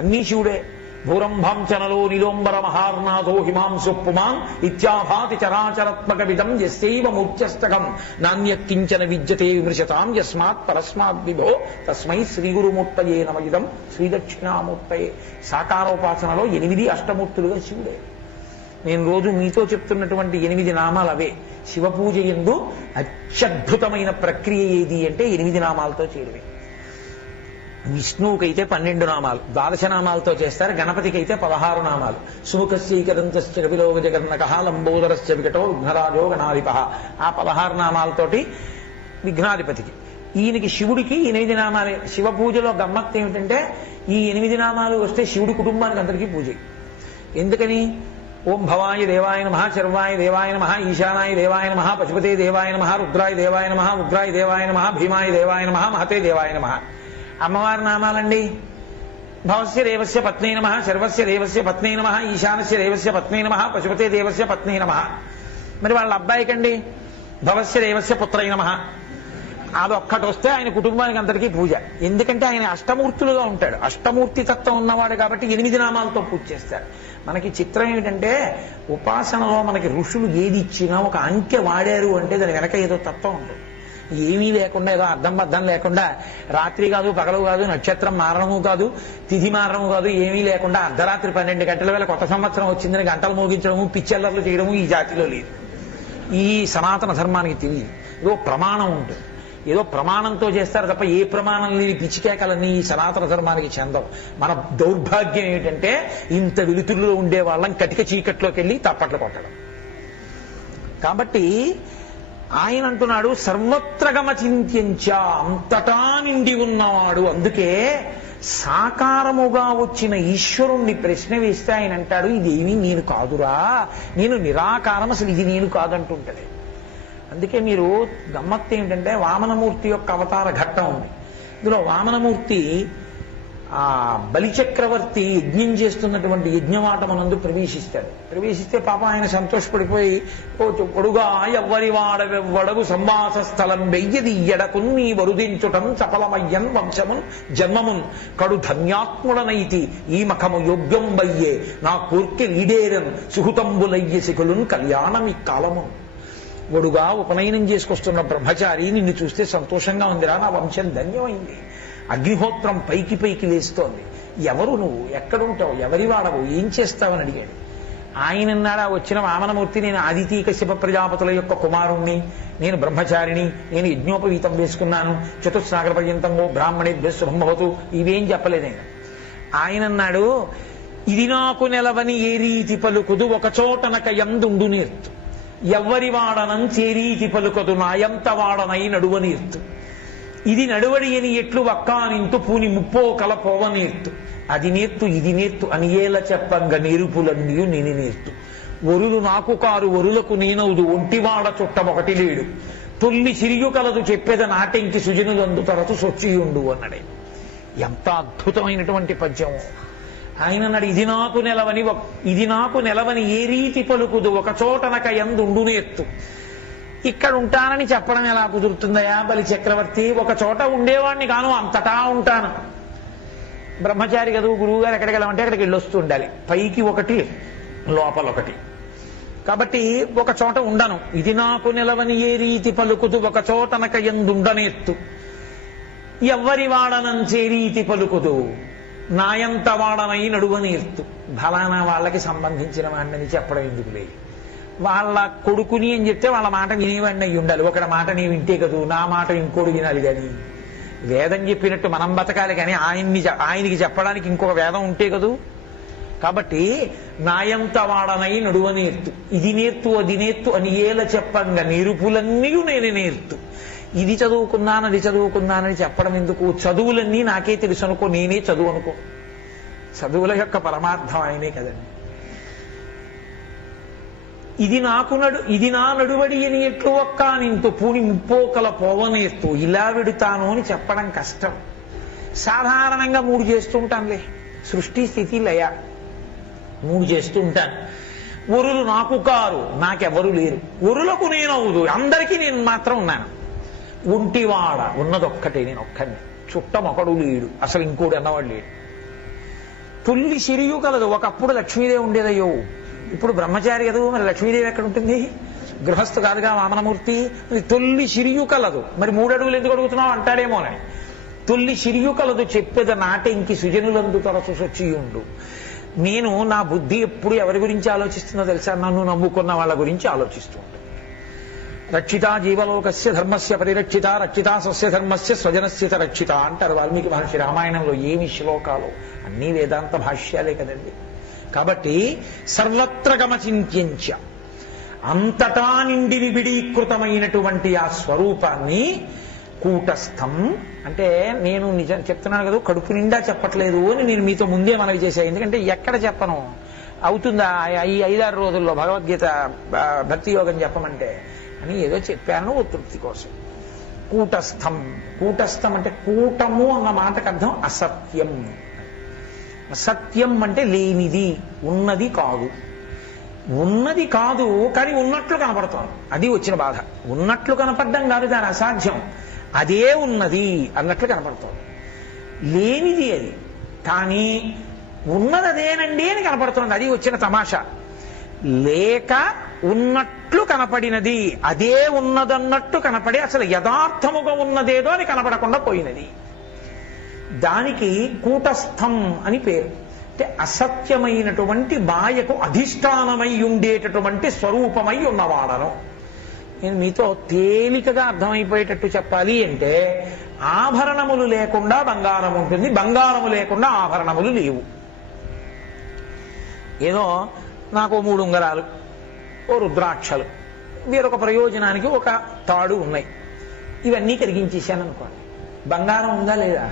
అన్నీ శివుడే. భూరంభాంచనలో నిలోంబర మహార్నాథో హిమాంశు పుమాన్ ఇత్యాభాతి చరాచరాత్మక విధం యస్యైవ మూర్త్యస్తకం నాణ్యకించన విద్యతే విమృశతాం యస్మాత్ పరస్మాద్ విభో తస్మై శ్రీ గురుమూర్తయే నమయిదం శ్రీదక్షిణామూర్తయే. సాకారోపాసనలో 8 అష్టమూర్తులుగా శివుడే. నేను రోజు మీతో చెప్తున్నటువంటి 8 నామాలు అవే. శివపూజ యందు అత్యద్భుతమైన ప్రక్రియ ఏది అంటే 8 నామాలతో చేయడమే. విష్ణువుకైతే 12 నామాలు, 12 నామాలతో చేస్తారు. గణపతికి అయితే 16 నామాలు. సుముఖస్యైకదంతశ్చ కపిలో జగన్నకః లంబోదరశ్చ వికటో విఘ్నరాజో గణాధిపః. ఆ 16 నామాలతోటి విఘ్నాధిపతికి. ఈయనకి శివుడికి 8 నామాలే. శివ పూజలో గమ్మత్తు ఏమిటంటే ఈ 8 నామాలు వస్తే శివుడి కుటుంబానికి అందరికీ పూజ. ఎందుకని? ఓం భవాయ దేవాయ నమః, శర్వాయ దేవాయ నమః, ఈశానాయ దేవాయ నమః, పశుపతే దేవాయ నమః, రుద్రాయ దేవాయ నమః, ఉగ్రాయ దేవాయ నమః, భీమాయ దేవాయ నమః, మహతే దేవాయ నమః. అమ్మవారి నామాలండి. భవస్య దేవస్య పత్నే నమః, శర్వస్య దేవస్య పత్నే నమః, ఈశానస్య దేవస్య పత్నే నమః, పశుపతే దేవస్య పత్నే నమః. మరి వాళ్ళ అబ్బాయికండి భవస్య దేవస్య పుత్రై నమః. అదొక్కటి వస్తే ఆయన కుటుంబానికి అందరికీ పూజ. ఎందుకంటే ఆయన అష్టమూర్తులుగా ఉంటాడు. అష్టమూర్తి తత్వం ఉన్నవాడు కాబట్టి 8 నామాలతో పూజ చేస్తాడు. మనకి చిత్రం ఏమిటంటే ఉపాసనలో మనకి ఋషులు ఏది ఇచ్చినా ఒక అంకె వాడారు అంటే దాని వెనక ఏదో తత్వం ఉంటుంది. ఏమీ లేకుండా, ఏదో అర్థం బద్దం లేకుండా, రాత్రి కాదు పగలు కాదు, నక్షత్రం మారడము కాదు, తిథి మారడము కాదు, ఏమీ లేకుండా అర్ధరాత్రి 12 గంటల వేళ కొత్త సంవత్సరం వచ్చిందని గంటలు మోగించడము, పిచ్చెల్లర్లు చేయడము ఈ జాతిలో లేదు. ఈ సనాతన ధర్మానికి తెలియదు. ఏదో ప్రమాణం ఉంటుంది, ఏదో ప్రమాణంతో చేస్తారు తప్ప ఏ ప్రమాణం లేని పిచ్చికేకలన్నీ ఈ సనాతన ధర్మానికి చెందవు. మన దౌర్భాగ్యం ఏమిటంటే ఇంత వెలుతురులో ఉండే వాళ్ళం కటిక చీకట్లోకి వెళ్ళి తప్పట్లు కొట్టడం. కాబట్టి ఆయన అంటున్నాడు సర్వత్రగమ చింత్యంచ, అంతటా నిండి ఉన్నవాడు. అందుకే సాకారముగా వచ్చిన ఈశ్వరుణ్ణి ప్రశ్న వేస్తే ఆయన అంటాడు ఇదేమీ నేను కాదురా, నేను నిరాకారం, అసలు ఇది నేను కాదంటుంటది. అందుకే మీరు గమ్మత్తు ఏమిటంటే వామనమూర్తి యొక్క అవతార ఘట్టం ఉంది. ఇందులో వామనమూర్తి ఆ బలిచక్రవర్తి యజ్ఞం చేస్తున్నటువంటి యజ్ఞవాటమనందు ప్రవేశిస్తాడు. ప్రవేశిస్తే పాపం ఆయన సంతోషపడిపోయి పొడుగా ఎవ్వరి వాడవెవ్వడవు సంవాస స్థలం వెయ్యది ఎడకు నీ వరుదించుటం చపలమయ్యన్ వంశమున్ జన్మమున్ కడు ధన్యాత్ముడనైతి ఈ మఖము యోగ్యం బయ్యే నా కోర్కె ఈడేరన్ సుహృతంబులయ్య శిఖులున్ కళ్యాణం ఈ కాలము. వడుగా ఉపనయనం చేసుకొస్తున్న బ్రహ్మచారి నిన్ను చూస్తే సంతోషంగా ఉందిరా, నా వంశం ధన్యమైంది. అగ్నిహోత్రం పైకి పైకి లేస్తోంది. ఎవరు నువ్వు, ఎక్కడుంటావు, ఎవరి వాడవు, ఏం చేస్తావని అడిగాడు. ఆయనన్నాడా వచ్చిన వామనమూర్తి నేను ఆదితి కశ్యప ప్రజాపతుల యొక్క కుమారుణ్ణి, నేను బ్రహ్మచారిని, నేను యజ్ఞోపవీతం వేసుకున్నాను, చతుస్సాగర పర్యంతంలో బ్రాహ్మణేభ్య శుభంభవతు, ఇవేం చెప్పలేదు ఆయన. ఆయనన్నాడు ఇది నాకు నెలవని ఏ రీతి పలుకుదు ఒకచోటనక యందుండు నేర్తు, ఎవ్వరి వాడనం చేరీతి పలుకదు నాయంత వాడనై నడువనేర్తు, ఇది నడువడి అని ఎట్లు వక్కానింతు పూని ముప్పో కలపోవనేర్తు, అది నేర్తు ఇది నేర్తు అని ఏల చెప్పంగ నేరుపులన్నీ నేను నేర్తు, ఒరులు నాకు కారు ఒరులకు నేనవుదు ఒంటివాడ చుట్టమొకటి లేడు, తొల్లి సిరియు కలదు చెప్పేద నాటెంకి సుజనులందు తరచు సొచ్చియుండు అన్నాడే. ఎంత అద్భుతమైనటువంటి పద్యం. ఆయన అన్నాడు ఇది నాకు నెలవని ఏ రీతి పలుకుదు ఒకచోటనక యందుండునేత్తు. ఇక్కడ ఉంటానని చెప్పడం ఎలా కుదురుతుందయా బలి చక్రవర్తి, ఒక చోట ఉండేవాడిని కాను, అంతటా ఉంటాను. బ్రహ్మచారి కదా, గురువు గారు ఎక్కడికి వెళ్ళమంటే అక్కడికి వెళ్ళొస్తూ ఉండాలి, పైకి ఒకటి లోపల ఒకటి. కాబట్టి ఒక చోట ఉండను. ఇది నాకు నెలవని ఏ రీతి పలుకుదు ఒక చోటనక యందుండనేత్తు, ఎవ్వరి వాడనం చేరీతి పలుకుదు నాయంత వాడనై నడువనేర్తు. ఫలానా వాళ్ళకి సంబంధించిన వాడిని చెప్పడం ఎందుకు లేదు, వాళ్ళ కొడుకుని అని చెప్తే వాళ్ళ మాట వినేవాడిని అయి ఉండాలి. ఒకటి మాట నీ వింటే కదూ, నా మాట ఇంకోటి వినాలి. కానీ వేదం చెప్పినట్టు మనం బతకాలి, కానీ ఆయనకి చెప్పడానికి ఇంకొక వేదం ఉంటే కదూ. కాబట్టి నాయంత వాడనై నడువనేర్తు, ఇది నేర్తు అది నేర్తు అని ఏల చెప్పంగా నేరుపులన్నీ నేను నేర్తు. ఇది చదువుకున్నాను అది చదువుకున్నానని చెప్పడం ఎందుకు, చదువులన్నీ నాకే తెలుసు అనుకో, నేనే చదువు అనుకో. చదువుల యొక్క పరమార్థం ఆయనే కదండి. ఇది నా నడువడి అని ఎట్లు ఒక్కానింతు పూని ముప్పోకల పోవనేస్తూ ఇలా వెడుతాను అని చెప్పడం కష్టం. సాధారణంగా 3 చేస్తుంటానులే, సృష్టి స్థితి లయ 3 చేస్తూ ఉంటాను. ఒరులు నాకు కారు, నాకెవరు లేరు, ఒరులకు నేనవుదు, అందరికీ నేను మాత్రం ఉన్నాను. ఒంటివాడ, ఉన్నదొక్కటే నేను ఒక్కడిని, చుట్టం ఒకడు లేడు, అసలు ఇంకోడు అన్నవాడు లేడు. తుల్లి సిరియు కలదు. ఒకప్పుడు లక్ష్మీదేవి ఉండేదయ్యో, ఇప్పుడు బ్రహ్మచారి కదూ, మరి లక్ష్మీదేవి ఎక్కడ ఉంటుంది? గృహస్థు కాదుగా వామనమూర్తి. తొల్లి సిరియు కలదు, మరి 3 అడుగులు ఎందుకు అడుగుతున్నావు అంటాడేమోనని. తొల్లి సిరియు కలదు చెప్పేద నాటెంకి సుజనులందు తరచు సొచ్చియుండు. నేను నా బుద్ధి ఎప్పుడు ఎవరి గురించి ఆలోచిస్తుందో తెలుసా? నన్ను నమ్ముకున్న వాళ్ళ గురించి ఆలోచిస్తూ ఉంటాను. రక్షిత జీవలోకస్య ధర్మస్య పరిరక్షిత, రక్షిత సస్య ధర్మస్య స్వజనస్య రక్షిత అంటారు వాల్మీకి మహర్షి రామాయణంలో. ఏమి శ్లోకాలు, అన్నీ వేదాంత భాష్యాలే కదండి. కాబట్టి సర్వత్ర గమచింత్యంచ, అంతటా నిండి విబిడీకృతమైనటువంటి ఆ స్వరూపాన్ని కూటస్థం అంటే, నేను నిజం చెప్తున్నాను కదా, కడుపు నిండా చెప్పట్లేదు అని నేను మీతో ముందే మనవి చేశాను. ఎందుకంటే ఎక్కడ చెప్పను, అవుతుందా ఈ 5-6 రోజుల్లో భగవద్గీత భక్తి యోగం చెప్పమంటే అని ఏదో చెప్పాను ఓ తృప్తి కోసం. కూటస్థం, కూటస్థం అంటే కూటము అన్న మాటకు అర్థం అసత్యం. అసత్యం అంటే లేనిది, ఉన్నది కాదు. ఉన్నది కాదు కానీ ఉన్నట్లు కనపడుతోంది, అది వచ్చిన బాధ. ఉన్నట్లు కనపడడం కాదు, దాని అసాధ్యం. అదే ఉన్నది అన్నట్లు కనపడుతోంది. లేనిది అది, కానీ ఉన్నది అదేనండి అని కనపడుతోంది, అది వచ్చిన తమాషా. లేక ఉన్నట్లు కనపడినది, అదే ఉన్నదన్నట్టు కనపడి అసలు యథార్థముగా ఉన్నదేదో అని కనపడకుండా పోయినది. దానికి కూటస్థం అని పేరు. అంటే అసత్యమైనటువంటి మాయకు అధిష్టానమై ఉండేటటువంటి స్వరూపమై ఉన్నవాడను. నేను మీతో తేలికగా అర్థమైపోయేటట్టు చెప్పాలి అంటే, ఆభరణములు లేకుండా బంగారం ఉంటుంది, బంగారము లేకుండా ఆభరణములు లేవు. ఏదో నాకు 3 ఉంగరాలు, ఓ రుద్రాక్షలు, వేరొక ప్రయోజనానికి ఒక తాడు ఉన్నాయి, ఇవన్నీ కరిగించేశాను అనుకోండి, బంగారం ఉందా లేదా?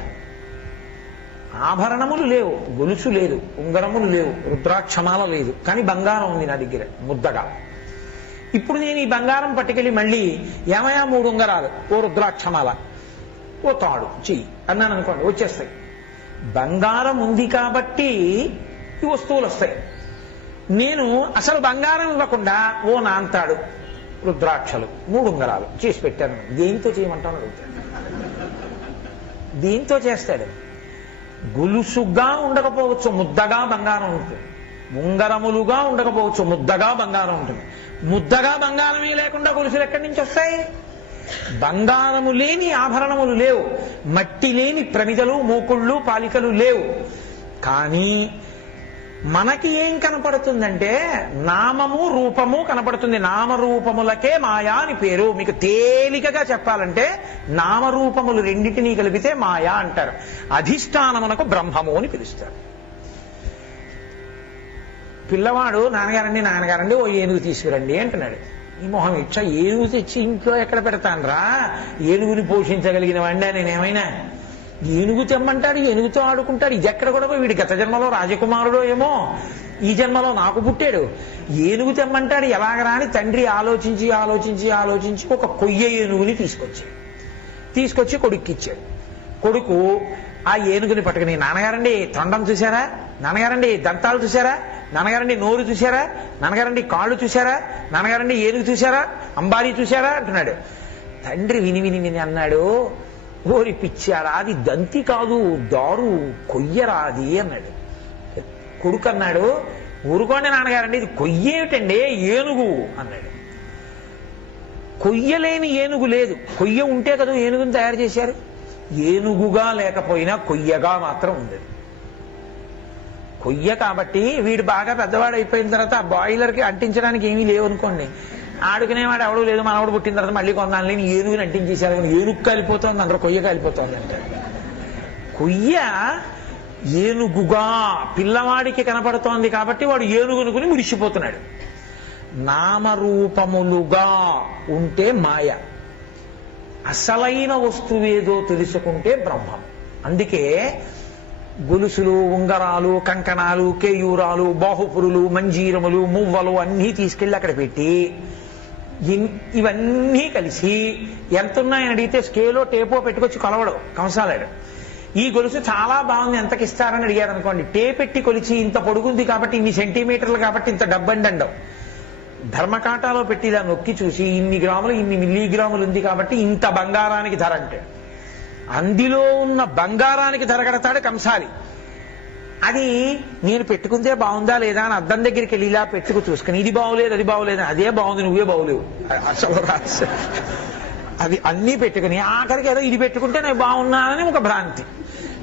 ఆభరణములు లేవు, గొలుసు లేదు, ఉంగరములు లేవు, రుద్రాక్షమాల లేదు, కానీ బంగారం ఉంది నా దగ్గర ముద్దగా. ఇప్పుడు నేను ఈ బంగారం పట్టుకెళ్ళి మళ్ళీ ఏమయా 3 ఉంగరాలు, ఓ రుద్రాక్షమాల, ఓ తాడు చెయ్యి అన్నాను అనుకోండి, వచ్చేస్తాయి. బంగారం ఉంది కాబట్టి ఈ వస్తువులు వస్తాయి. నేను అసలు బంగారం ఇవ్వకుండా ఓ నాంతాడు, రుద్రాక్షలు, 3 ఉంగరాలు చేసి పెట్టాను. దేంతో చేయమంటాను అడుగుతాడు. దేంతో చేస్తాడు? గొలుసుగా ఉండకపోవచ్చు, ముద్దగా బంగారం ఉంటుంది. ఉంగరములుగా ఉండకపోవచ్చు, ముద్దగా బంగారం ఉంటుంది. ముద్దగా బంగారమే లేకుండా గొలుసులు ఎక్కడి నుంచి వస్తాయి? బంగారము లేని ఆభరణములు లేవు, మట్టి లేని ప్రమిదలు, మూకుళ్ళు, పాలికలు లేవు. కానీ మనకి ఏం కనపడుతుందంటే నామము రూపము కనపడుతుంది. నామరూపములకే మాయా అని పేరు. మీకు తేలికగా చెప్పాలంటే నామరూపములు రెండింటినీ కలిపితే మాయా అంటారు. అధిష్టానమునకు బ్రహ్మము అని పిలుస్తారు. పిల్లవాడు నాన్నగారండి ఓ ఏనుగు తీసుకురండి అంటున్నాడు. ఈ మొహం ఇచ్చా, ఏనుగు తెచ్చి ఇంట్లో ఎక్కడ పెడతానరా? ఏనుగుని పోషించగలిగిన వాడినా నేనేమైనా? ఏనుగు తెమ్మంటాడు, ఏనుగుతో ఆడుకుంటాడు. ఇది ఎక్కడ కూడా వీడి గత జన్మలో రాజకుమారుడో ఏమో, ఈ జన్మలో నాకు పుట్టాడు. ఏనుగు తెమ్మంటాడు, ఎలాగరా అని తండ్రి ఆలోచించి ఆలోచించి ఆలోచించి ఒక కొయ్య ఏనుగుని తీసుకొచ్చి కొడుక్కిచ్చాడు. కొడుకు ఆ ఏనుగుని పట్టుకుని, నాన్నగారండి తొండం చూశారా? నాన్నగారండి దంతాలు చూశారా? నాన్నగారండి నోరు చూశారా? నాన్నగారండి కాళ్ళు చూశారా? నాన్నగారండి ఏనుగు చూశారా? అంబారీ చూశారా అంటున్నాడు. తండ్రి విని విని విని అన్నాడు, ఓరి పిచ్చారా, అది దంతి కాదు, దారు, కొయ్యరా అది అన్నాడు. కొడుకు అన్నాడు, ఊరుకోండి నాన్నగారండి, ఇది కొయ్యేమిటండి, ఏనుగు అన్నాడు. కొయ్యలేని ఏనుగు లేదు, కొయ్య ఉంటే కదా ఏనుగుని తయారు చేశారు. ఏనుగుగా లేకపోయినా కొయ్యగా మాత్రం ఉంది. కొయ్య కాబట్టి వీడు బాగా పెద్దవాడు అయిపోయిన తర్వాత ఆ బాయిలర్కి అంటించడానికి ఏమీ లేవు అనుకోండి, ఆడుకునేవాడు ఎవడూ లేదు, మనవాడు పుట్టిన తర్వాత మళ్ళీ కొన్నాళ్ళు లేని ఏనుగుని అంటించేశారు. ఏనుగు కాలిపోతుంది, అందరూ కొయ్య కాలిపోతుంది అంటే. కొయ్య ఏనుగుగా పిల్లవాడికి కనపడుతోంది కాబట్టి వాడు ఏనుగునుకుని మురిసిపోతున్నాడు. నామరూపములుగా ఉంటే మాయ, అసలైన వస్తువేదో తెలుసుకుంటే బ్రహ్మం. అందుకే గొలుసులు, ఉంగరాలు, కంకణాలు, కేయూరాలు, బాహుపురులు, మంజీరములు, మువ్వలు అన్నీ తీసుకెళ్లి అక్కడ పెట్టి ఇవన్నీ కలిసి ఎంతున్నాయని అడిగితే స్కేలో టేపో పెట్టుకొచ్చి కొలవడు, కంసాలాడు. ఈ గొలుసు చాలా బాగుంది, ఎంతకి ఇస్తారని అడిగారు అనుకోండి, టేపెట్టి కొలిచి ఇంత పొడుగుంది కాబట్టి ఇన్ని సెంటీమీటర్లు కాబట్టి ఇంత డబ్బండి అండవు. ధర్మకాటాలో పెట్టి ఇలా నొక్కి చూసి ఇన్ని గ్రాములు, ఇన్ని మిల్లీగ్రాములు ఉంది కాబట్టి ఇంత బంగారానికి ధర అంటే, అందులో ఉన్న బంగారానికి ధర కడతాడు కంసాలి. అది నేను పెట్టుకుంటే బాగుందా లేదా అని అద్దం దగ్గరికి వెళ్ళి ఇలా పెట్టుకు చూసుకుని ఇది బాగోలేదు అది బాగోలేదు, అదే బాగుంది నువ్వే బాగోలేవు. అసలు అది అన్నీ పెట్టుకుని ఆఖరికి ఏదో ఇది పెట్టుకుంటే నేను బాగున్నానని ఒక భ్రాంతి.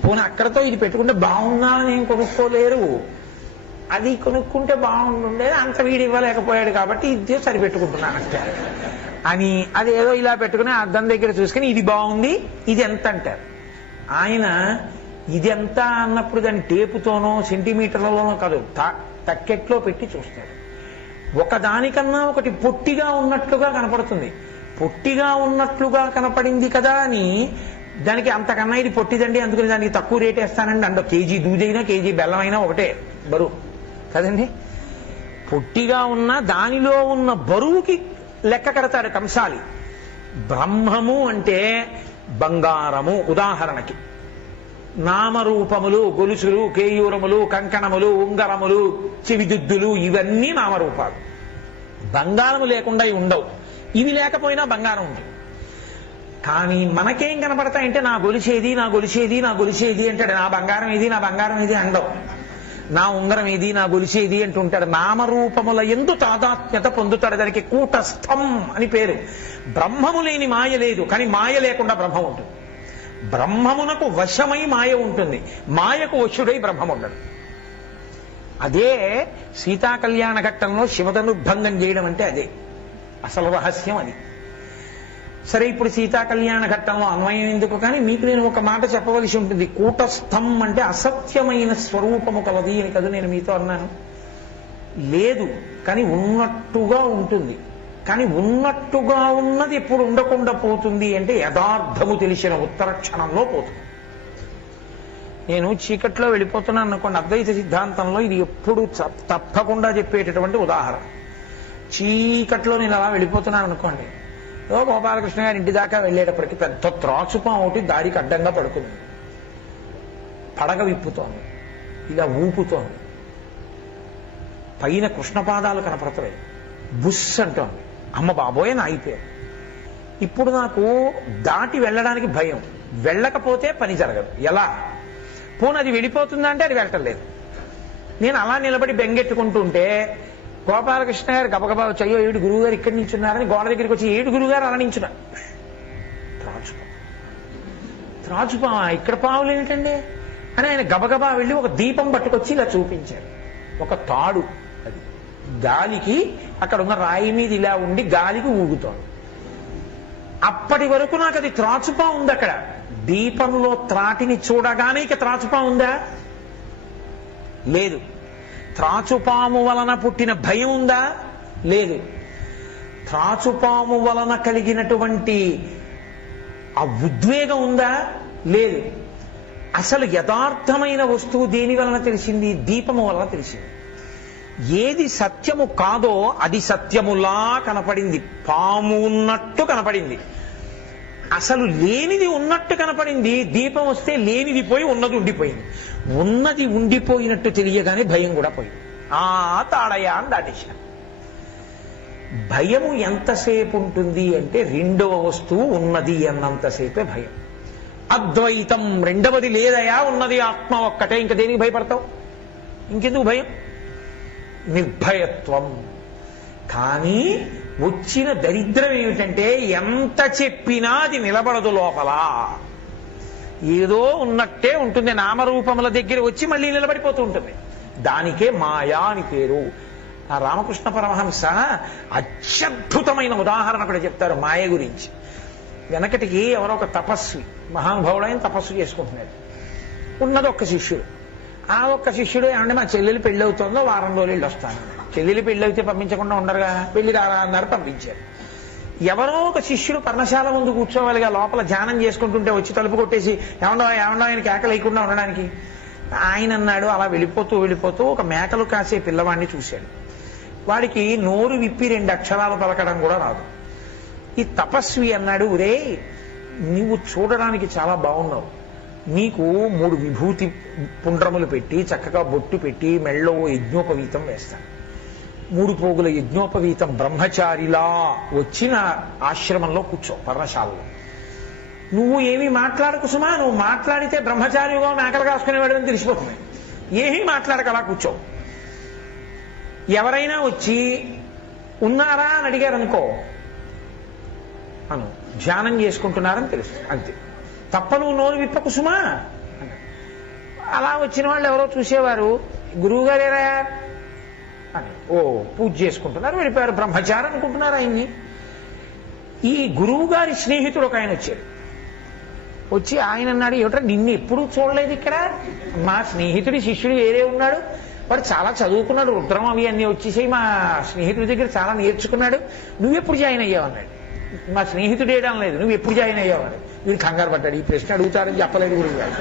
పోనీ అక్కడతో ఇది పెట్టుకుంటే బాగున్నానని ఏం కొనుక్కోలేరు, అది కొనుక్కుంటే బాగుంటుండేది, అంత వీడు ఇవ్వలేకపోయాడు కాబట్టి ఇది సరిపెట్టుకుంటున్నానంటే అని అది ఏదో ఇలా పెట్టుకుని అద్దం దగ్గర చూసుకుని ఇది బాగుంది ఇది ఎంత అంటారు. ఆయన ఇది ఎంత అన్నప్పుడు దాన్ని టేపుతోనో సెంటీమీటర్లలోనో కాదు తక్కెట్లో పెట్టి చూస్తాడు. ఒకదానికన్నా ఒకటి పొట్టిగా ఉన్నట్లుగా కనపడుతుంది. పొట్టిగా ఉన్నట్లుగా కనపడింది కదా అని దానికి అంతకన్నా ఇది పొట్టిదండి అందుకని దానికి తక్కువ రేట్ వేస్తానండి అండ్ కేజీ దూదైనా కేజీ బెల్లమైనా ఒకటే బరువు కదండి. పొట్టిగా ఉన్న దానిలో ఉన్న బరువుకి లెక్క కడతాడు కంసాలి. బ్రహ్మము అంటే బంగారము. ఉదాహరణకి నామరూపములు, గొలుసులు, కేయూరములు, కంకణములు, ఉంగరములు, చెవిదిద్దులు ఇవన్నీ నామరూపాలు. బంగారము లేకుండా ఇవి ఉండవు. ఇవి లేకపోయినా బంగారం ఉంది. కానీ మనకేం కనపడతాయంటే నా గొలిసేది నా గొలిసేది నా గొలిసేది అంటాడు. నా బంగారం ఇది నా బంగారం ఇది అండవు. నా ఉంగరం ఏది నా గొలిసేది అంటుంటాడు. నామరూపముల యందు తాదాత్మ్యత పొందుతాడు. దానికి కూటస్థం అని పేరు. బ్రహ్మము లేని మాయ లేదు, కానీ మాయ లేకుండా బ్రహ్మం ఉంటుంది. బ్రహ్మమునకు వశమై మాయ ఉంటుంది, మాయకు వశుడై బ్రహ్మం ఉండడు. అదే సీతా కళ్యాణ ఘట్టంలో శివధనుర్భంగం చేయడం అంటే అదే అసలు రహస్యం. అది సరే. ఇప్పుడు సీతా కళ్యాణ ఘట్టంలో అన్వయం ఎందుకు, కానీ మీకు నేను ఒక మాట చెప్పవలసి ఉంటుంది. కూటస్థం అంటే అసత్యమైన స్వరూపము కలది అని కదా నేను మీతో అన్నాను. లేదు, కానీ ఉన్నట్టుగా ఉంటుంది. కానీ ఉన్నట్టుగా ఉన్నది ఎప్పుడు ఉండకుండా పోతుంది అంటే యథార్థము తెలిసిన ఉత్తర క్షణంలో పోతుంది. నేను చీకట్లో వెళ్ళిపోతున్నాను అనుకోండి, అద్వైత సిద్ధాంతంలో ఇది ఎప్పుడు తప్పకుండా చెప్పేటటువంటి ఉదాహరణ. చీకట్లో నేను అలా వెళ్ళిపోతున్నాను అనుకోండి, గోపాలకృష్ణ గారి ఇంటి దాకా వెళ్ళేటప్పటికి పెద్ద త్రాచుపం ఒకటి దారికి అడ్డంగా పడుతుంది. పడగ విప్పుతోంది, ఇలా ఊపుతోంది, పైన కృష్ణపాదాలు కనపడతాయి, బుస్ అంటోంది. అమ్మ బాబోయే నా అయిపోయాను. ఇప్పుడు నాకు దాటి వెళ్ళడానికి భయం, వెళ్ళకపోతే పని జరగదు. ఎలా పోనీ అది వెళ్ళిపోతుందా అంటే అది వెళ్ళటం లేదు. నేను అలా నిలబడి బెంగెట్టుకుంటుంటే గోపాలకృష్ణ గారు గబగబా వచ్చి అయ్యో ఏడు గురువు గారు ఇక్కడ నించున్నారని గోడ దగ్గరికి వచ్చి ఏడు గురువు గారు అలా నించున్నారు. త్రాచుపా ఇక్కడ పావులు ఏమిటండి అని ఆయన గబగబా వెళ్ళి ఒక దీపం పట్టుకొచ్చి ఇలా చూపించారు. ఒక తాడు, అది గాలికి అక్కడ ఉన్న రాయి మీద ఇలా ఉండి గాలికి ఊగుతోంది. అప్పటి వరకు నాకు అది త్రాచుపా ఉంది. అక్కడ దీపంలో త్రాటిని చూడగానే ఇక త్రాచుపా ఉందా? లేదు. త్రాచుపాము వలన పుట్టిన భయం ఉందా? లేదు. త్రాచుపాము వలన కలిగినటువంటి ఆ ఉద్వేగం ఉందా? లేదు. అసలు యథార్థమైన వస్తువు దేని వలన తెలిసింది? దీపము వలన తెలిసింది. ఏది సత్యము కాదో అది సత్యములా కనపడింది, పాము ఉన్నట్టు కనపడింది. అసలు లేనిది ఉన్నట్టు కనపడింది. దీపం వస్తే లేనిది పోయి ఉన్నది ఉండిపోయింది. ఉన్నది ఉండిపోయినట్టు తెలియగానే భయం కూడా పోయింది. ఆ తాడయా అని దాటేశాను. భయము ఎంతసేపు ఉంటుంది అంటే రెండవ వస్తువు ఉన్నది అన్నంతసేపే భయం. అద్వైతం రెండవది లేదయా, ఉన్నది ఆత్మ ఒక్కటే, ఇంక దేనికి భయపడతావు? ఇంకెందుకు భయం? నిర్భయత్వం. కానీ వచ్చిన దరిద్రం ఏమిటంటే ఎంత చెప్పినా అది నిలబడదు లోపల. ఏదో ఉన్నట్టే ఉంటుంది, నామరూపముల దగ్గర వచ్చి మళ్ళీ నిలబడిపోతూ ఉంటుంది. దానికే మాయా అని పేరు. ఆ రామకృష్ణ పరమహంస అత్యద్భుతమైన ఉదాహరణ కూడా చెప్తారు మాయ గురించి. వెనకటికి ఎవరో ఒక తపస్వి, మహానుభావుడైన తపస్సు చేసుకుంటున్నాడు. ఉన్నది ఒక్క శిష్యుడు. ఆ ఒక్క శిష్యుడు ఏమంటే మా చెల్లెలు పెళ్లి అవుతుందో వారం రోజులు వెళ్ళి వస్తాను. చెల్లెలు పెళ్లి అయితే పంపించకుండా ఉండరుగా, పెళ్లి రారా అన్నారు, పంపించారు. ఎవరో ఒక శిష్యుడు పర్ణశాల ముందు కూర్చోవాలిగా, లోపల ధ్యానం చేసుకుంటుంటే వచ్చి తలుపు కొట్టేసి ఏమండో ఆయన కేకలు వేయకుండా ఉండడానికి. ఆయన అన్నాడు, అలా వెళ్ళిపోతూ వెళ్ళిపోతూ ఒక మేకలు కాసే పిల్లవాడిని చూశాడు. వాడికి నోరు విప్పి 2 అక్షరాలు పలకడం కూడా రాదు. ఈ తపస్వి అన్నాడు, ఒరే నువ్వు చూడడానికి చాలా బాగున్నావు, నీకు 3 విభూతి పుండ్రములు పెట్టి చక్కగా బొట్టు పెట్టి మెళ్ళో యజ్ఞోపవీతం వేస్తాను. 3 పోగుల యజ్ఞోపవీతం బ్రహ్మచారిలా వచ్చిన ఆశ్రమంలో కూర్చో పర్ణశాలలో. నువ్వు ఏమీ మాట్లాడకు సుమా, నువ్వు మాట్లాడితే బ్రహ్మచారిగా మేకలు కాసుకునేవాడు అని తెలిసిపోతుంది. ఏమీ మాట్లాడక అలా కూర్చో. ఎవరైనా వచ్చి ఉన్నారా అని అడిగారు అనుకో, అను ధ్యానం చేసుకుంటున్నారని తెలుస్తుంది, అంతే. తప్ప నువ్వు నోరు విప్పకు సుమా. అలా వచ్చిన వాళ్ళు ఎవరో చూసేవారు, గురువు గారేరా అని, ఓ పూజ చేసుకుంటున్నారు, వెళ్ళిపోయారు, బ్రహ్మచారి అనుకుంటున్నారు ఆయన్ని. ఈ గురువు గారి స్నేహితుడు ఒక ఆయన వచ్చాడు. వచ్చి ఆయన అన్నాడు, ఏమిటో నిన్ను ఎప్పుడు చూడలేదు ఇక్కడ, మా స్నేహితుడి శిష్యుడు వేరే ఉన్నాడు, వాడు చాలా చదువుకున్నాడు, రుద్రం అవి అన్నీ వచ్చేసాయి, మా స్నేహితుడి దగ్గర చాలా నేర్చుకున్నాడు, నువ్వెప్పుడు జాయిన్ అయ్యావు అన్నాడు. మా స్నేహితుడు ఏడం లేదు, నువ్వు ఎప్పుడు జాయిన్ అయ్యావు అన్నాడు. వీడు కంగారు పడ్డాడు, ఈ ప్రశ్న అడుగుతాడని చెప్పలేదు గురువు గారు.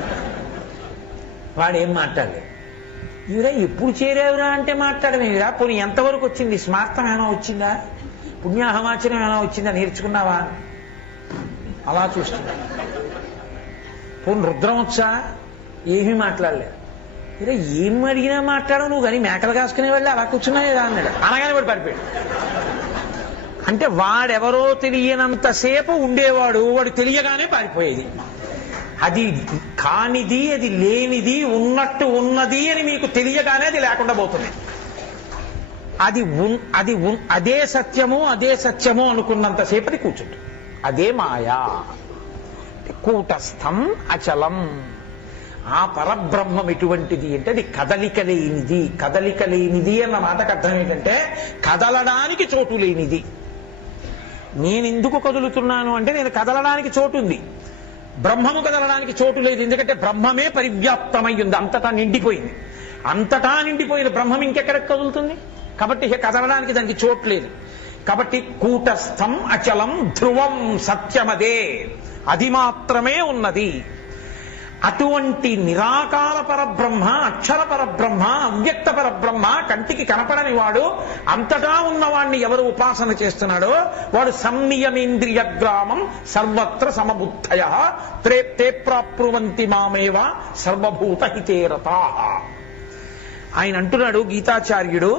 వాడేం మాట్లాడలేదు. ఇవరా ఎప్పుడు చేరావురా అంటే మాట్లాడమేరా, పోనీ ఎంతవరకు వచ్చింది, స్మార్థం ఏమైనా వచ్చిందా, పుణ్యాహమాచనం ఏమైనా వచ్చిందా, నేర్చుకున్నావా, అలా చూస్తున్నా. పోనీ రుద్రం వచ్చా, ఏమీ మాట్లాడలేదు. ఇరా ఏం అడిగినా మాట్లాడవు నువ్వు, కానీ మేకలు కాసుకునే వెళ్ళి అలా కూర్చున్నాయా అన్నాడు. అనగానే వాడు పడిపోయాడు. అంటే వాడెవరో తెలియనంతసేపు ఉండేవాడు, వాడు తెలియగానే పారిపోయేది. అది కానిది, అది లేనిది, ఉన్నట్టు ఉన్నది అని మీకు తెలియగానే అది లేకుండా పోతుంది. అదే సత్యము, అదే సత్యము అనుకున్నంతసేపు అది కూర్చుంటుంది. అదే మాయా. కూటస్థం అచలం. ఆ పరబ్రహ్మం ఎటువంటిది అంటే అది కదలిక లేనిది. కదలిక లేనిది అన్న మాటకు అర్థం ఏంటంటే కదలడానికి చోటు లేనిది. నేనెందుకు కదులుతున్నాను అంటే నేను కదలడానికి చోటు ఉంది, బ్రహ్మము కదలడానికి చోటు లేదు. ఎందుకంటే బ్రహ్మమే పరివ్యాప్తమై ఉంది, అంతటా నిండిపోయింది. అంతటా నిండిపోయిన బ్రహ్మం ఇంకెక్కడికి కదులుతుంది? కాబట్టి ఇక కదలడానికి దానికి చోటు లేదు. కాబట్టి కూటస్థం అచలం ధ్రువం సత్యమదే, అది మాత్రమే ఉన్నది. అటువంటి నిరాకార పరబ్రహ్మ, అక్షర పరబ్రహ్మ, అవ్యక్త పరబ్రహ్మ, కంటికి కనపడని వాడు, అంతటా ఉన్నవాణ్ణి ఎవరు ఉపాసన చేస్తున్నాడో వాడు సంనియమేంద్రియ గ్రామం సర్వత్ర సమబుద్ధయ తే ప్రాప్నువంతి మామేవ సర్వభూత హితేరతా. ఆయన అంటున్నాడు గీతాచార్యుడు,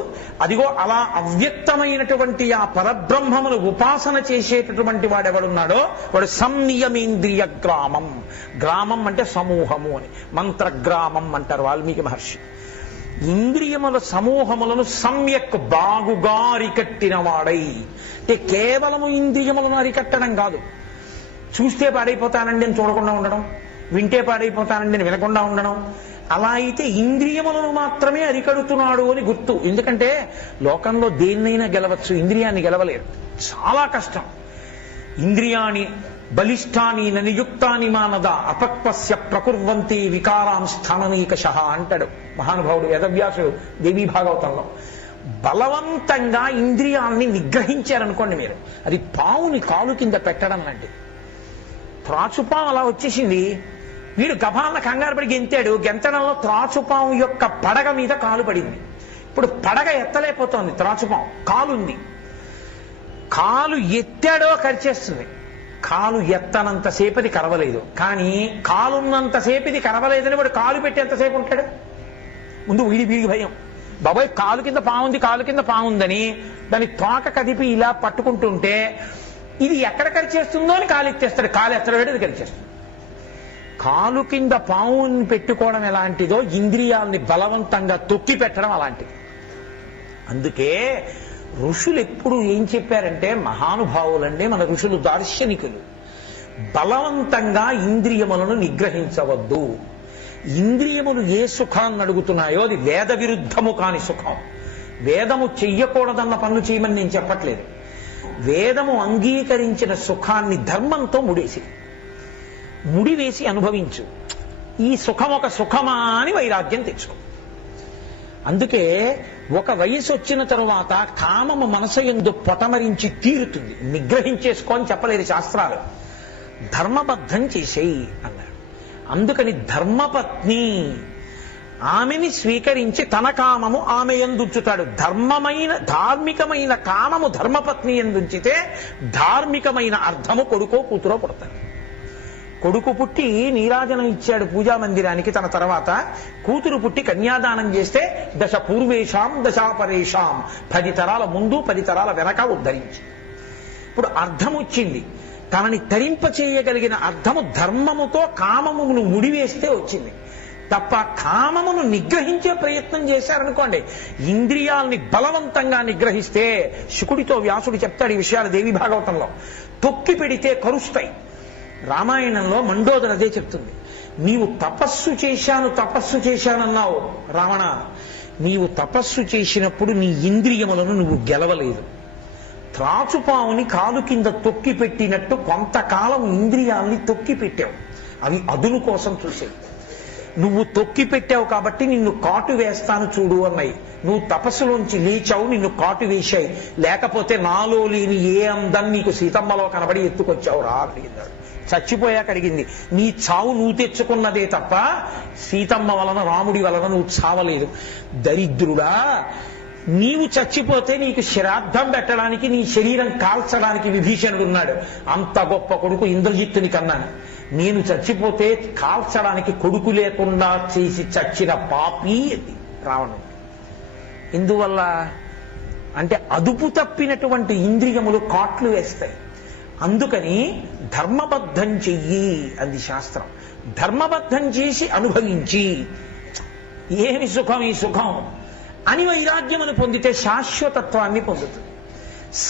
అదిగో అలా అవ్యక్తమైనటువంటి ఆ పరబ్రహ్మమును ఉపాసన చేసేటటువంటి వాడెవడున్నాడో వాడు సంనియమేంద్రియ గ్రామం. గ్రామం అంటే సమూహము అని, మంత్రగ్రామం అంటారు వాల్మీకి మహర్షి. ఇంద్రియముల సమూహములను సమ్యక్ బాగుగా అరికట్టిన వాడై. అంటే కేవలము ఇంద్రియములను అరికట్టడం కాదు, చూస్తే పాడైపోతానండి అని చూడకుండా ఉండడం, వింటే పాడైపోతానండి అని వినకుండా ఉండడం. అలా అయితే ఇంద్రియములను మాత్రమే అరికడుతున్నాడు అని గుర్తు. ఎందుకంటే లోకంలో దేన్నైనా గెలవచ్చు, ఇంద్రియాన్ని గెలవలేరు, చాలా కష్టం. ఇంద్రియాణి బలిష్టాని నియుక్తాని మానద అపక్వస్య ప్రకుర్వంతి వికారాం స్థాననీకషః అంటాడు మహానుభావుడు వేదవ్యాసుడు దేవీ భాగవతంలో. బలవంతంగా ఇంద్రియాల్ని నిగ్రహించారనుకోండి మీరు, అది పావుని కాలు కింద పెట్టడం లాంటిది. త్రాచుపాము అలా వచ్చేసింది, వీడు గభాల కంగారు పడి గెంతాడు, గెంతడంలో త్రాచుపాము యొక్క పడగ మీద కాలు పడింది. ఇప్పుడు పడగ ఎత్తలేకపోతోంది, త్రాచుపాము కాలుంది, కాలు ఎత్తాడో కరిచేస్తుంది. కాలు ఎత్తనంతసేపు అది కరవలేదు, కానీ కాలున్నంతసేపు ఇది కరవలేదని వాడు కాలు పెట్టి ఎంతసేపు ఉంటాడు? ముందు వీడి భయం, బాబాయ్ కాలు కింద పాముంది, కాలు కింద పాముందని దాని తోక కదిపి ఇలా పట్టుకుంటుంటే ఇది ఎక్కడ కరిచేస్తుందో అని కాలు ఎత్తేస్తాడు, కాలు ఎత్తడబెట్టి అది కరిచేస్తుంది. కాలు కింద పావుని పెట్టుకోవడం ఎలాంటిదో ఇంద్రియాలని బలవంతంగా తొక్కి పెట్టడం అలాంటిది. అందుకే ఋషులు ఎప్పుడు ఏం చెప్పారంటే, మహానుభావులంటే మన ఋషులు దార్శనికులు, బలవంతంగా ఇంద్రియములను నిగ్రహించవద్దు. ఇంద్రియములు ఏ సుఖాన్ని అడుగుతున్నాయో అది వేద విరుద్ధము కాని సుఖం. వేదము చెయ్యకూడదన్న పనులు చేయమని నేను చెప్పట్లేదు. వేదము అంగీకరించిన సుఖాన్ని ధర్మంతో ముడివేసి అనుభవించు. ఈ సుఖం ఒక సుఖమా అని వైరాగ్యం తెచ్చుకో. అందుకే ఒక వయసు వచ్చిన తరువాత కామము మనసు యందు పొటమరించి తీరుతుంది. నిగ్రహించేసుకో అని చెప్పలేదు శాస్త్రాలు, ధర్మబద్ధం చేసేయి అన్నాడు. అందుకని ధర్మపత్ని ఆమెని స్వీకరించి తన కామము ఆమె ఎందుంచుతాడు. ధార్మికమైన కామము ధర్మపత్ని ఎందుంచితే ధార్మికమైన అర్థము కొడుకో కూతురో పుడతాడు. కొడుకు పుట్టి నీరాజనం ఇచ్చాడు పూజా మందిరానికి, తన తర్వాత కూతురు పుట్టి కన్యాదానం చేస్తే దశ పూర్వేషాం దశాపరేషాం, 10 తరాల ముందు 10 తరాల వెనక ఉద్ధరించి. ఇప్పుడు అర్థం వచ్చింది, తనని తరింప చేయగలిగిన అర్థము ధర్మముతో కామమును ముడివేస్తే వచ్చింది. తప్ప కామమును నిగ్రహించే ప్రయత్నం చేశారనుకోండి, ఇంద్రియాల్ని బలవంతంగా నిగ్రహిస్తే, శుకుడితో వ్యాసుడు చెప్తాడు ఈ విషయాలు దేవి భాగవతంలో, తొక్కి పెడితే కరుస్తాయి. రామాయణంలో మండోదరి అదే చెప్తుంది. నీవు తపస్సు చేశానన్నావు రావణ, నీవు తపస్సు చేసినప్పుడు నీ ఇంద్రియములను నువ్వు గెలవలేదు. త్రాచుపావుని కాలు కింద తొక్కి పెట్టినట్టు కొంతకాలం ఇంద్రియాల్ని తొక్కి పెట్టావు. అవి అదును కోసం చూసాయి. నువ్వు తొక్కి పెట్టావు కాబట్టి నిన్ను కాటు వేస్తాను చూడు అన్నాయి. నువ్వు తపస్సులోంచి లేచావు, నిన్ను కాటు వేశాయి. లేకపోతే నాలో లేని ఏ అందం నీకు సీతమ్మలో కనబడి ఎత్తుకొచ్చావు రా అడిగిందాడు. చచ్చిపోయాక అడిగింది. నీ చావు నువ్వు తెచ్చుకున్నదే తప్ప సీతమ్మ వలన, రాముడి వలన నువ్వు చావలేదు. దరిద్రుడా, నీవు చచ్చిపోతే నీకు శ్రాద్ధం పెట్టడానికి, నీ శరీరం కాల్చడానికి విభీషణుడు ఉన్నాడు. అంత గొప్ప కొడుకు ఇంద్రజిత్తుని కన్నాను. నేను చచ్చిపోతే కాల్చడానికి కొడుకు లేకుండా చేసి చచ్చిన పాపి అది రావణుడు. ఎందువల్ల అంటే అదుపు తప్పినటువంటి ఇంద్రియములు కాట్లు వేస్తాయి. అందుకని ధర్మబద్ధం చెయ్యి అంది శాస్త్రం. ధర్మబద్ధం చేసి అనుభవించి, ఏమి సుఖం ఈ సుఖం అని వైరాగ్యమును పొందితే శాశ్వతత్వాన్ని పొందుతుంది.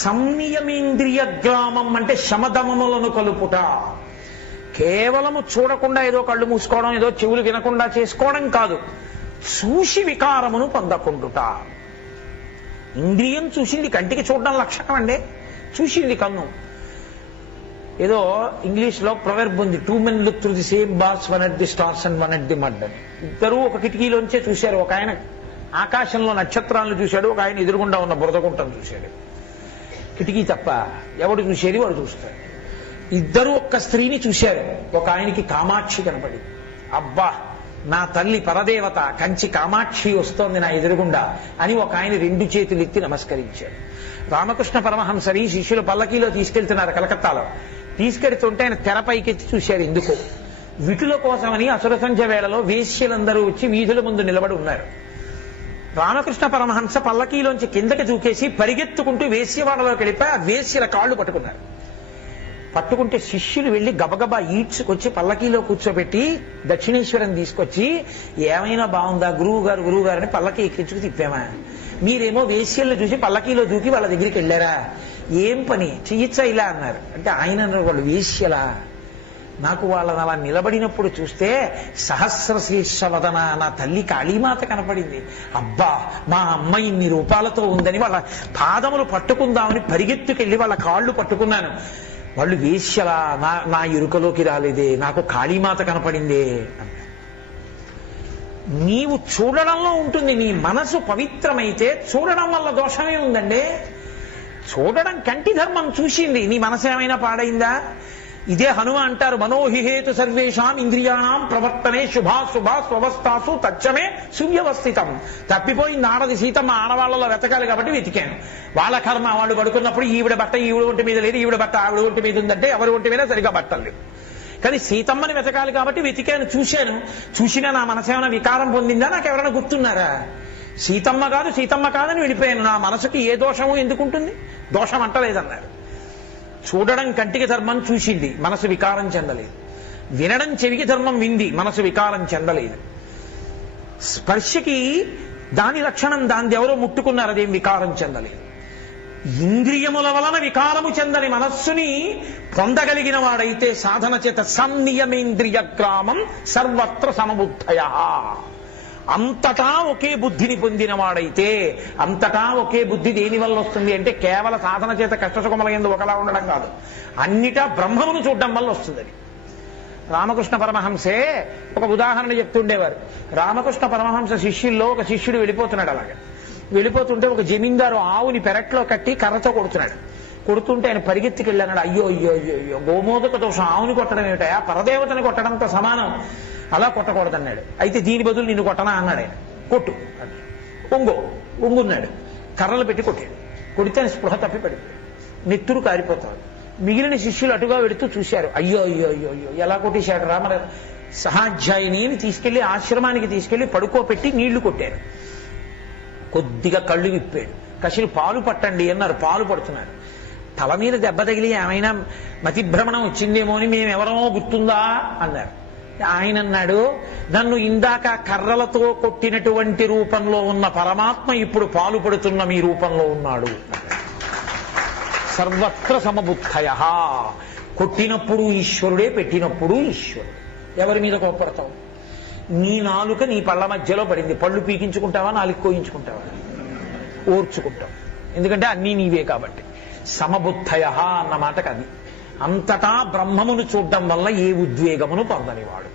సంనియమేంద్రియ గ్రామం అంటే శమదమములను కలుపుట. కేవలము చూడకుండా ఏదో కళ్ళు మూసుకోవడం, ఏదో చెవులు వినకుండా చేసుకోవడం కాదు, చూసి వికారమును పొందకుండుట. ఇంద్రియం చూసింది, కంటికి చూడడం లక్షణం అండి. చూసింది కన్ను. ఏదో ఇంగ్లీష్లో ప్రొవెర్బ్ ఉంది, 2 men look through the same bars, one at the stars and one at the mud అని. ఇద్దరూ ఒక కిటికీలోంచే చూశారు. ఒక ఆయన ఆకాశంలో నక్షత్రాలను చూశాడు, ఒక ఆయన ఎదురుగుండా ఉన్న బురదగుంటను చూశాడు. కిటికీ తప్ప ఎవడు చూసేది వాడు చూస్తాడు. ఇద్దరు ఒక్క స్త్రీని చూశారు. ఒక ఆయనకి కామాక్షి కనపడి, అబ్బా నా తల్లి పరదేవత కంచి కామాక్షి వస్తోంది నా ఎదురుగుండా అని ఒక ఆయన 2 చేతులు ఎత్తి నమస్కరించాడు. రామకృష్ణ పరమహంసని శిష్యులు పల్లకీలో తీసుకెళ్తున్నారు కలకత్తాలో. తీసుకెడుతుంటే ఆయన తెరపైకెత్తి చూశారు. ఎందుకు? విటుల కోసమని అసుర సంధ్య వేళలో వేశ్యలందరూ వచ్చి వీధుల ముందు నిలబడి ఉన్నారు. రామకృష్ణ పరమహంస పల్లకీలోంచి కిందకి దూకేసి పరిగెత్తుకుంటూ వేశ్యవాడలోకి వెళ్ళిపోయి ఆ వేశ్యల కాళ్ళు పట్టుకున్నారు. పట్టుకుంటే శిష్యులు వెళ్లి గబగబా ఈడ్చుకొచ్చి పల్లకీలో కూర్చోబెట్టి దక్షిణేశ్వరం తీసుకొచ్చి, ఏమైనా బాగుందా గురువు గారు అని పల్లకీ ఎక్కించుకు తిప్పామా? మీరేమో వేశ్యలను చూసి పల్లకీలో దూకి వాళ్ళ దగ్గరికి వెళ్ళారా? ఏం పని చెయ్యచ్చా ఇలా అన్నారు. అంటే ఆయన అన్నారు, వాళ్ళు వేశ్యలా? నాకు వాళ్ళని అలా నిలబడినప్పుడు చూస్తే సహస్రశీర్షవదన నా తల్లి కాళీమాత కనపడింది. అబ్బా మా అమ్మ ఇన్ని రూపాలతో ఉందని వాళ్ళ పాదములు పట్టుకుందామని పరిగెత్తుకెళ్ళి వాళ్ళ కాళ్ళు పట్టుకున్నాను. వాళ్ళు వేశ్యలా? నా ఎరుకలోకి రాలేదే, నాకు కాళీమాత కనపడిందే అన్నారు. నీవు చూడడంలో ఉంటుంది. నీ మనసు పవిత్రమైతే చూడడం వల్ల దోషమే ఉందండి. చూడడం కంటి ధర్మం చూసింది, నీ మనసు ఏమైనా పాడైందా? ఇదే హనుమ అంటారు, మనోహిహేతు సర్వేషాం ఇంద్రియాణం ప్రవర్తనే శుభాశుభా స్వవస్థాసు తచ్చమే సువ్యవస్థితం. తప్పిపోయింది ఆడది సీతమ్మ, ఆడవాళ్ళలో వెతకాలి కాబట్టి వెతికాను. వాళ్ళ కర్మ, వాళ్ళు పడుకున్నప్పుడు ఈవిడ బట్ట ఈవిడ ఒంటి మీద లేదు, ఈవిడ బట్ట ఆవిడ ఒంటి మీద ఉందంటే ఎవరి ఒంటి మీద సరిగా బట్టలు లేవు. కానీ సీతమ్మని వెతకాలి కాబట్టి వెతికాను, చూశాను. చూసినా నా మనసేమైనా వికారం పొందిందా? నాకు ఎవరైనా గుర్తున్నారా? సీతమ్మ కాదని వెళ్ళిపోయాను. నా మనసుకి ఏ దోషము ఎందుకుంటుంది? దోషం అంటలేదన్నారు. చూడడం కంటికి ధర్మం చూసింది, మనసు వికారం చెందలేదు. వినడం చెవికి ధర్మం వింది, మనసు వికారం చెందలేదు. స్పర్శకి దాని లక్షణం, దాన్ని ఎవరో ముట్టుకున్నారు, అదేం వికారం చెందలేదు. ఇంద్రియముల వలన వికారము చెందని మనస్సుని పొందగలిగిన వాడైతే సాధన చేత సంనియమేంద్రియ గ్రామం సర్వత్ర సమబుద్ధయ, అంతటా ఒకే బుద్ధిని పొందిన వాడైతే, అంతటా ఒకే బుద్ధి దేని వల్ల వస్తుంది అంటే కేవల సాధన చేత కష్టసుఖముల యందు ఒకలా ఉండడం కాదు, అన్నిటా బ్రహ్మమును చూడడం వల్ల వస్తుంది. రామకృష్ణ పరమహంసే ఒక ఉదాహరణ చెప్తుండేవారు. రామకృష్ణ పరమహంస శిష్యుల్లో ఒక శిష్యుడు వెళ్ళిపోతున్నాడు. అలాగే వెళ్ళిపోతుంటే ఒక జమీందారు ఆవుని పెరట్లో కట్టి కర్రతో కొడుతున్నాడు. కొడుతుంటే ఆయన పరిగెత్తికెళ్ళాడు. అయ్యో అయ్యో అయ్యో అయ్యో, గోమోదక దోషం, ఆవుని కొట్టడం ఏమిటయా, పరదేవతని కొట్టడంతో సమానం, అలా కొట్టకూడదన్నాడు. అయితే దీని బదులు నిన్ను కొట్టనా అన్నాడు ఆయన. కొట్టు అన్నాడు. ఒంగున్నాడు, కర్రలు పెట్టి కొట్టాడు. కొడితే స్పృహ తప్పి పడిపోయాడు, నెత్తురు కారిపోతాడు. మిగిలిన శిష్యులు అటుగా వెళుతూ చూశారు. అయ్యో అయ్యో అయ్యో అయ్యో, ఎలా కొట్టేశాడు రా. మరి సహాధ్యాయిని తీసుకెళ్లి ఆశ్రమానికి తీసుకెళ్లి పడుకోపెట్టి నీళ్లు కొట్టారు. కొద్దిగా కళ్ళు విప్పాడు. కసిరి పాలు పట్టండి అన్నారు. పాలు పడుతున్నారు. తల మీద దెబ్బ తగిలి ఏమైనా మతిభ్రమణం వచ్చిందేమో అని మేమెవరమో గుర్తుందా అన్నారు. ఆయన అన్నాడు, నన్ను ఇందాక కర్రలతో కొట్టినటువంటి రూపంలో ఉన్న పరమాత్మ ఇప్పుడు పాలు పడుతున్న మీ రూపంలో ఉన్నాడు. సర్వత్ర సమబుద్ధయ. కొట్టినప్పుడు ఈశ్వరుడే, పెట్టినప్పుడు ఈశ్వరుడు. ఎవరి మీద కోప్పడతావు? నీ నాలుక నీ పళ్ళ మధ్యలో పడింది, పళ్ళు పీకించుకుంటావా, నాలుగు కోయించుకుంటావా? ఓర్చుకుంటావు, ఎందుకంటే అన్నీ నీవే కాబట్టి. సమబుద్ధయ అన్న మాటకు అది. అంతటా బ్రహ్మమును చూడడం వల్ల ఏ ఉద్వేగమును పొందనివాడు.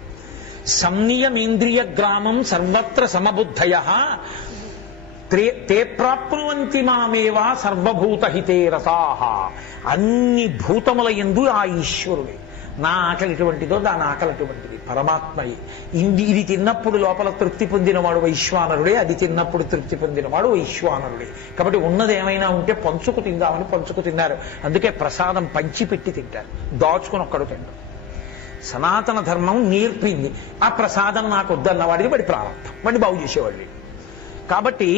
సంనియమేంద్రియ గ్రామం సర్వత్ర సమబుద్ధయ తే ప్రాప్నువంతి మామేవా సర్వభూతహితే రసాః. అన్ని భూతముల యందు ఆ ఈశ్వరుడే. నా ఆకలి ఎటువంటిదో దాని ఆకలి అటువంటిది, పరమాత్మయే. ఇది తిన్నప్పుడు లోపల తృప్తి పొందినవాడు వైశ్వానరుడే, అది తిన్నప్పుడు తృప్తి పొందినవాడు వైశ్వానరుడే. కాబట్టి ఉన్నది ఏమైనా ఉంటే పంచుకు తిందామని పంచుకు తిన్నారు. అందుకే ప్రసాదం పంచిపెట్టి తింటారు, దాచుకుని ఒక్కడు తింటారు. సనాతన ధర్మం నేర్పింది. ఆ ప్రసాదం నాకు వద్దన్నవాడిది వాడి ప్రారంభం, వాడిని బాగు చేసేవాళ్ళు. కాబట్టి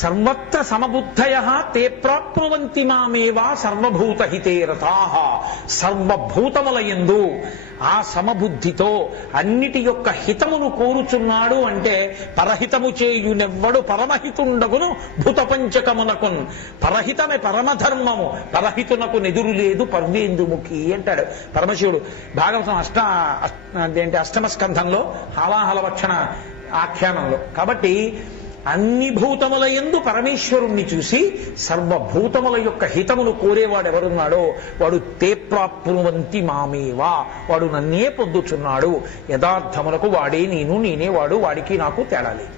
సర్వత్ర సమబుద్ధయ తే ప్రాప్నువంతి మామేవా సర్వభూతహితే రతాః. సర్వభూతముల యందు ఆ సమబుద్ధితో అన్నిటి యొక్క హితమును కోరుచున్నాడు. అంటే పరహితము చేయునెవ్వడు పరమహితుండగును భూతపంచకమునకున్. పరహితమే పరమధర్మము, పరహితునకు నెదురు లేదు పర్వేందుముఖి అంటాడు పరమశివుడు భాగవతం అష్టమ స్కంధంలో హాలాహలవక్షణ ఆఖ్యానంలో. కాబట్టి అన్ని భూతముల యందు పరమేశ్వరుణ్ణి చూసి సర్వభూతముల యొక్క హితమును కోరేవాడు ఎవరున్నాడో వాడు తే ప్రాప్నువంతి మామేవా, వాడు నన్నే పొందుచున్నాడు. యథార్థములకు వాడే నేను, నేనే వాడు, వాడికి నాకు తేడా లేదు.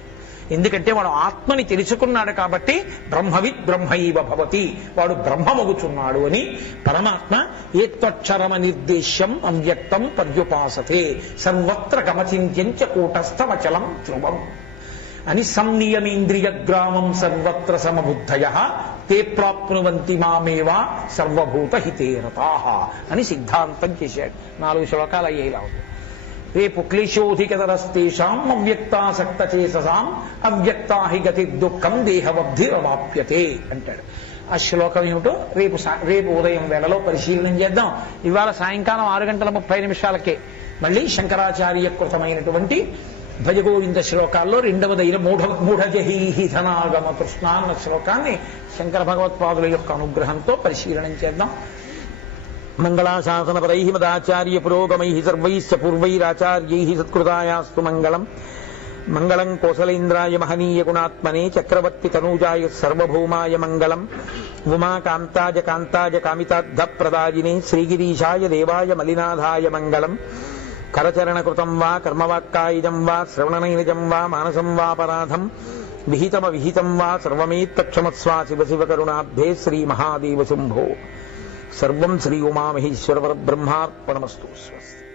ఎందుకంటే వాడు ఆత్మని తెలుసుకున్నాడు కాబట్టి బ్రహ్మవిత్ బ్రహ్మైవ భవతి, వాడు బ్రహ్మమగుచున్నాడు అని పరమాత్మ ఏత్వక్షరమ నిర్దేశ్యం అవ్యక్తం పర్యుపాసతే సర్వత్ర గమచింత్యంచ కూటస్థమచలం ధ్రువం అని సంనియమేంద్రియ గ్రామం సర్వత్ర సమబుద్ధయ తే ప్రాప్నువంతి మామేవా సర్వభూతహితే రతాః అని సిద్ధాంతం చేశాడు. 4 శ్లోకాలు అయ్యేలా ఉంది. రేపు క్లేశోధికతరస్తేషాం అవ్యక్తాసక్త చేససాం అవ్యక్తా హి గతి దుఃఖం దేహవబ్ధిరవాప్యతే అంటాడు. ఆ శ్లోకం ఏమిటో రేపు ఉదయం వేళలో పరిశీలనం చేద్దాం. ఇవాళ సాయంకాలం 6:30 మళ్ళీ శంకరాచార్య కృతమైనటువంటి భజగోవింద శ్లోకాల్లో 2వదైన మూఢజహీహి ధనాగమ కృష్ణ అన్న శ్లోకాన్ని శంకర భగవత్పాదుల యొక్క అనుగ్రహంతో పరిశీలనం చేద్దాం. మంగళాశాసనపరై మదాచార్య పురోగమై సర్వైశ్చ పూర్వైరాచార్యై సత్కృతాయాస్తు మంగళం. మంగళం కోసలేంద్రాయ మహనీయ గుణాత్మనే చక్రవర్తి తనూజాయ సర్వభౌమాయ మంగళం. ఉమాకాంతాజ కాంతాజ కామితార్థ ప్రదాయినే శ్రీగిరీశాయ దేవాయ మలినాథాయ మంగళం. కరచరణకృతం వా కర్మవాక్కాయిజం వా శ్రవణనైనజం వా మానసం వాపరాధం విహితం వా సర్వమేత్తక్షమస్వా శివ శివ కరుణాబ్ధే శ్రీ మహాదేవ శంభో. సర్వం శ్రీ ఉమామహేశ్వర పరబ్రహ్మార్పణమస్తు. స్వస్తి.